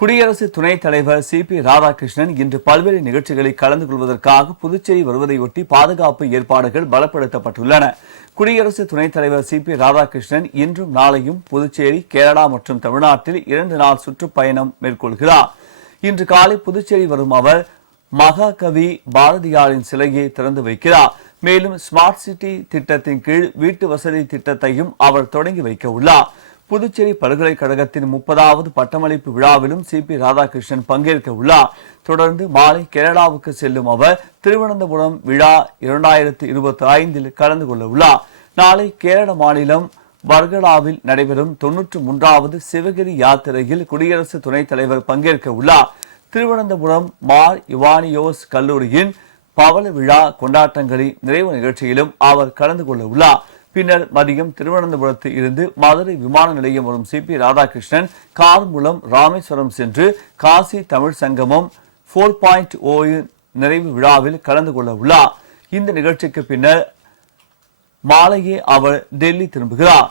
குடியரசு துணைத் தலைவர் சி.பி. ராதாகிருஷ்ணன் இன்று பல்வேறு நிகழ்ச்சிகளில் கலந்து கொள்வதற்காக புதுச்சேரி வருவதையொட்டி பாதுகாப்பு ஏற்பாடுகள் பலப்படுத்தப்பட்டுள்ளன. குடியரசு துணைத் தலைவர் சி.பி. ராதாகிருஷ்ணன் இன்றும் நாளையும் புதுச்சேரி, கேரளா மற்றும் தமிழ்நாட்டில் 2 நாள் சுற்றுப்பயணம் மேற்கொள்கிறார். இன்று காலை புதுச்சேரி வரும் அவர் மகாகவி பாரதியாரின் சிலையை திறந்து வைக்கிறார். மேலும் ஸ்மார்ட் சிட்டி திட்டத்தின் கீழ் வீட்டு வசதி திட்டத்தையும் அவர் தொடங்கி வைக்க உள்ளார். புதுச்சேரி பல்கலைக்கழகத்தின் 30வது பட்டமளிப்பு விழாவிலும் சி.பி. ராதாகிருஷ்ணன் பங்கேற்க உள்ளார். தொடர்ந்து மாலை கேரளாவுக்கு செல்லும் அவர் திருவனந்தபுரம் விழா 2025 கலந்து கொள்ள உள்ளார். நாளை கேரள மாநிலம் வர்கலாவில் நடைபெறும் 93வது சிவகிரி யாத்திரையில் குடியரசு துணைத் தலைவர் பங்கேற்க உள்ளார். திருவனந்தபுரம் மார் இவானியோஸ் கல்லூரியின் பவள விழா கொண்டாட்டங்களின் நிறைவு நிகழ்ச்சியிலும் அவர் கலந்து கொள்ள உள்ளார். பின்னர் மதியம் திருவனந்தபுரத்தில் இருந்து மதுரை விமான நிலையம் வரும் சி.பி. ராதாகிருஷ்ணன் கார் மூலம் ராமேஸ்வரம் சென்று காசி தமிழ் சங்கமம் 4.0 நிறைவு விழாவில் கலந்து கொள்ள உள்ளார். இந்த நிகழ்ச்சிக்கு பின்னர் மாலையே அவர் டெல்லி திரும்புகிறார்.